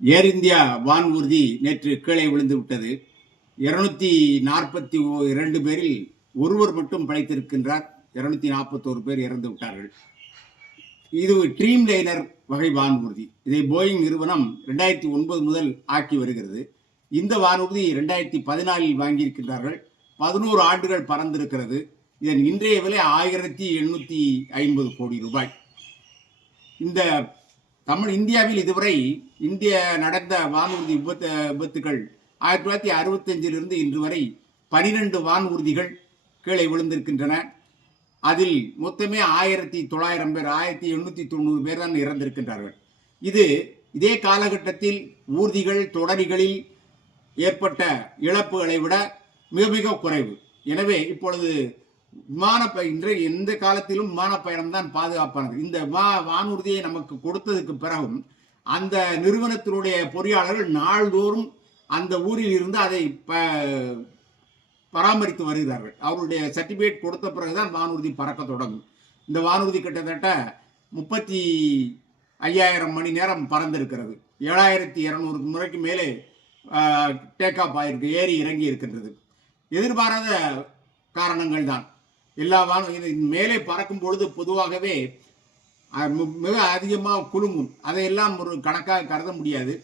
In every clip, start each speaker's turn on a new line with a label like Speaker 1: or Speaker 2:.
Speaker 1: ஏர் India வான்ஊர்தி நேற்று கீழே விழுந்து விட்டது. இருநூத்தி நாற்பத்தி இரண்டு பேரில் ஒருவர் மட்டும் பிழைத்திருக்கின்றார் இருநூத்தி நாற்பத்தோரு பேர் இறந்து விட்டார்கள். இது ட்ரீம் லைனர் வகை வானூர்தி இதை போயிங் நிறுவனம் ரெண்டாயிரத்தி ஒன்பது முதல் ஆக்கி வருகிறது. இந்த வானூர்தி ரெண்டாயிரத்தி பதினாலில் வாங்கியிருக்கின்றார்கள். பதினோரு ஆண்டுகள் பறந்திருக்கிறது. இதன் இன்றைய விலை ஆயிரத்தி எண்ணூற்றி ஐம்பது கோடி ரூபாய். இந்த தமிழ் இந்தியாவில் இதுவரை இந்திய நடந்த வானூர்தி விபத்து விபத்துகள் ஆயிரத்தி தொள்ளாயிரத்தி அறுபத்தஞ்சிலிருந்து இன்று வரை பனிரெண்டு வானூர்திகள் கீழே விழுந்திருக்கின்றன. அதில் மொத்தமே ஆயிரத்தி தொள்ளாயிரம் பேர் ஆயிரத்தி எண்ணூற்றி தொண்ணூறு பேர் தான் இறந்திருக்கின்றார்கள். இது இதே காலகட்டத்தில் ஊர்திகள் தொடரிகளில் ஏற்பட்ட இழப்புகளை விட மிக மிக குறைவு. எனவே இப்பொழுது விமான ப இன்றைய எந்த காலத்திலும் விமான பயணம் தான் பாதுகாப்பானது. இந்த வா வானூர்தியை நமக்கு கொடுத்ததுக்கு பிறகும் அந்த நிறுவனத்தினுடைய பொறியாளர்கள் நாள்தோறும் அந்த ஊரில் இருந்து அதை ப பராமரித்து வருகிறார்கள். அவருடைய சர்டிஃபிகேட் கொடுத்த பிறகுதான் வானூர்தி பறக்க தொடங்கும். இந்த வானூர்தி கிட்டத்தட்ட முப்பத்தி ஐயாயிரம் மணி நேரம் பறந்திருக்கிறது. ஏழாயிரத்தி இரநூறு முறைக்கு மேலே டேக் ஆஃப் ஆயிருக்கு ஏறி இறங்கி இருக்கின்றது. எதிர்பாராத காரணங்கள் தான் எல்லா வானம் இது மேலே பறக்கும் பொழுது பொதுவாகவே மிக அதிகமாக குலுங்கும். அதையெல்லாம் ஒரு கணக்காக கருத முடியாது.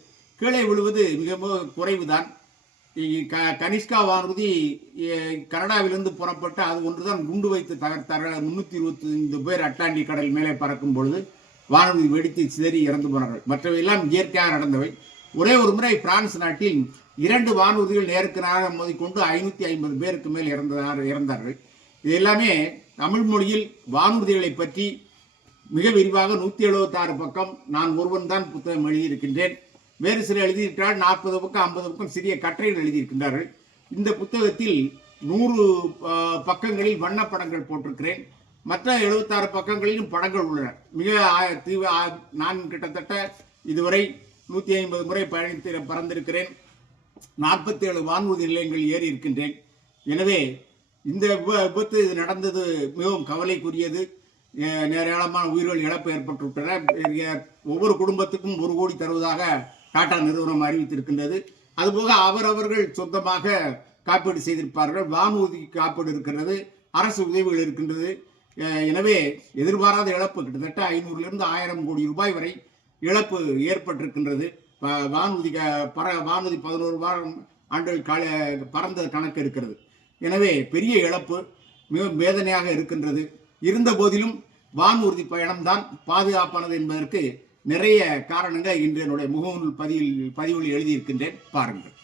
Speaker 1: கீழே விழுவது மிக மிக குறைவு தான் க கனிஷ்கா வானூர்தி கனடாவிலிருந்து புறப்பட்டு அது ஒன்றுதான் குண்டு வைத்து தகர்த்தார்கள் முன்னூற்றி இருபத்தைந்து பேர் அட்லாண்டிக் கடல் மேலே பறக்கும் பொழுது வானூர்தி வெடித்து சிதறி இறந்து போனார்கள். மற்றவையெல்லாம் இயற்கையாக நடந்தவை. ஒரே ஒரு முறை பிரான்ஸ் நாட்டில் இரண்டு வானூர்திகள் நேருக்கு நேராக மோதிக்கொண்டு ஐநூற்றி ஐம்பது பேருக்கு மேல் இறந்தார் இறந்தார்கள். இது எல்லாமே தமிழ் மொழியில் வானூர்திகளை பற்றி மிக விரிவாக நூற்றி எழுபத்தாறு பக்கம் நான் ஒருவன் தான் புத்தகம் எழுதியிருக்கின்றேன். வேறு சிலர் எழுதியிருக்கிறார் நாற்பது பக்கம் ஐம்பது பக்கம் சிறிய கட்டுரைகள் எழுதியிருக்கின்றார்கள். இந்த புத்தகத்தில் நூறு பக்கங்களில் வண்ணப்படங்கள் போட்டிருக்கிறேன். மற்ற எழுபத்தாறு பக்கங்களிலும் படங்கள் உள்ளன. மிக தீவ நான் கிட்டத்தட்ட இதுவரை நூற்றி ஐம்பது முறை பயணித்து பறந்திருக்கிறேன். நாற்பத்தி ஏழு வானூர்தி நிலையங்கள் ஏறி இருக்கின்றேன். எனவே இந்த விப- விபத்து இது நடந்தது மிகவும் கவலைக்குரியது. ஏராளமான உயிர்கள் இழப்பு ஏற்பட்டுவிட்டன. ஒவ்வொரு குடும்பத்துக்கும் ஒரு கோடி தருவதாக டாடா நிறுவனம் அறிவித்திருக்கின்றது. அதுபோக அவரவர்கள் சொந்தமாக காப்பீடு செய்திருப்பார்கள். வானூதி காப்பீடு இருக்கிறது. அரசு உதவிகள் இருக்கின்றது. எனவே எதிர்பாராத இழப்பு கிட்டத்தட்ட ஐநூறுலேருந்து ஆயிரம் கோடி ரூபாய் வரை இழப்பு ஏற்பட்டிருக்கின்றது. வானூதி பற வானூர்தி பதினோரு வாரம் ஆண்டுகள் கால பறந்த கணக்கு இருக்கிறது. எனவே பெரிய இழப்பு மிக வேதனையாக இருக்கின்றது. இருந்த போதிலும் வானூர்தி பயணம்தான் பாதுகாப்பானது என்பதற்கு நிறைய காரணங்கள் இன்று என்னுடைய முகநூல் பதிவில் பதிவில் எழுதியிருக்கின்றேன். பாருங்கள்.